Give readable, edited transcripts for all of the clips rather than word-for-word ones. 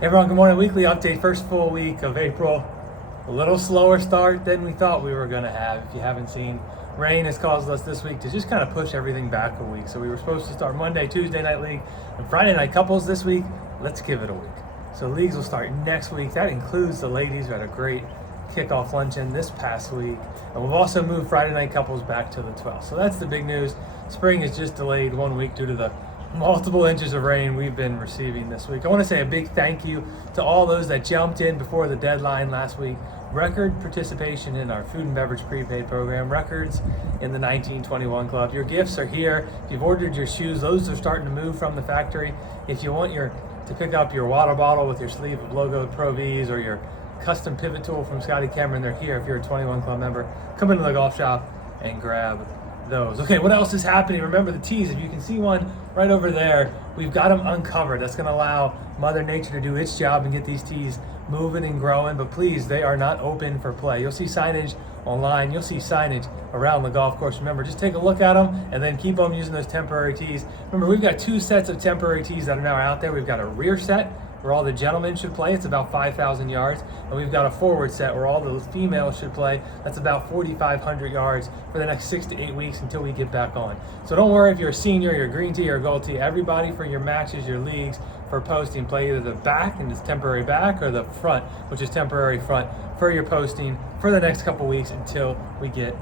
Hey everyone, good morning. Weekly update, first full week of April. A little slower start than we thought we were going to have. If you haven't seen, rain has caused us this week to just kind of push everything back a week. So we were supposed to start Monday, Tuesday night league, and Friday night couples this week. Let's give it a week. So leagues will start next week. That includes the ladies. We had a great kickoff luncheon this past week. And we've also moved Friday night couples back to the 12th. So that's the big news. Spring is just delayed 1 week due to the multiple inches of rain we've been receiving this week. I want to say a big thank you to all those that jumped in before the deadline last week. Record participation in our food and beverage prepaid program, records in the 1921 Club. Your gifts are here. If you've ordered your shoes, those are starting to move from the factory. If you want to pick up your water bottle with your sleeve of logoed Pro Vs or your custom pivot tool from Scotty Cameron, they're here. If you're a 21 Club member, come into the golf shop and grab those. Okay, what else is happening? Remember the tees. If you can see one right over there, we've got them uncovered. That's going to allow Mother Nature to do its job and get these tees moving and growing. But please, they are not open for play. You'll see signage online. You'll see signage around the golf course. Remember, just take a look at them and then keep on using those temporary tees. Remember, we've got two sets of temporary tees that are now out there. We've got a rear set where all the gentlemen should play. It's about 5,000 yards. And we've got a forward set where all the females should play. That's about 4,500 yards for the next 6 to 8 weeks until we get back on. So don't worry if you're a senior, you're a green tee or a gold tee. Everybody for your matches, your leagues, for posting, play either the back, and it's temporary back, or the front, which is temporary front, for your posting for the next couple weeks until we get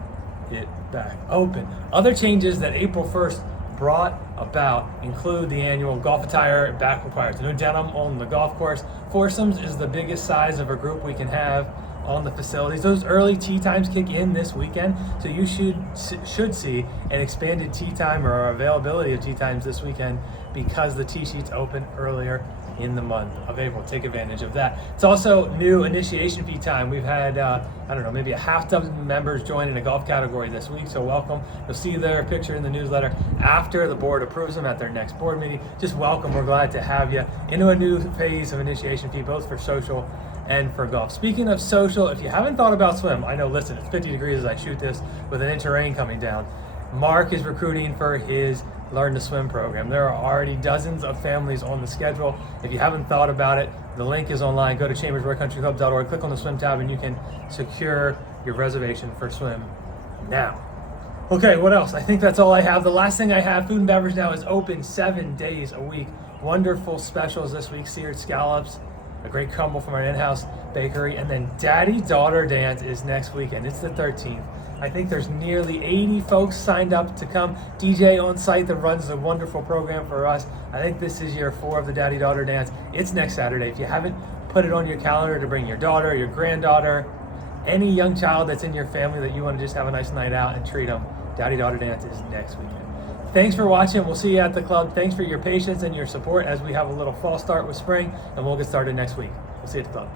it back open. Other changes that April 1st brought about include the annual golf attire back requirements. No denim on the golf course. Foursomes is the biggest size of a group we can have on the facilities. Those early tee times kick in this weekend, so you should see an expanded tee time or availability of tee times this weekend because the tee sheets open earlier in the month of April. Take advantage of that. It's also new initiation fee time. We've had, maybe a half dozen members join in a golf category this week, so welcome. You'll see their picture in the newsletter after the board approves them at their next board meeting. Just welcome. We're glad to have you into a new phase of initiation fee, both for social and for golf. Speaking of social, if you haven't thought about swim, I know, listen, it's 50 degrees as I shoot this with an inch of rain coming down. Mark is recruiting for his Learn to Swim program. There are already dozens of families on the schedule. If you haven't thought about it, the link is online. Go to chambersburgcountryclub.org, click on the swim tab, and you can secure your reservation for swim now. Okay, what else? I think that's all I have. The last thing I have, food and beverage now is open 7 days a week. Wonderful specials this week, seared scallops, a great crumble from our in-house bakery, and then Daddy-Daughter Dance is next weekend. It's the 13th. I think there's nearly 80 folks signed up to come. DJ on site that runs a wonderful program for us. I think this is year 4 of the Daddy-Daughter Dance. It's next Saturday. If you haven't put it on your calendar to bring your daughter, your granddaughter, any young child that's in your family that you want to just have a nice night out and treat them, Daddy-Daughter Dance is next weekend. Thanks for watching. We'll see you at the club. Thanks for your patience and your support as we have a little fall start with spring, and we'll get started next week. We'll see you at the club.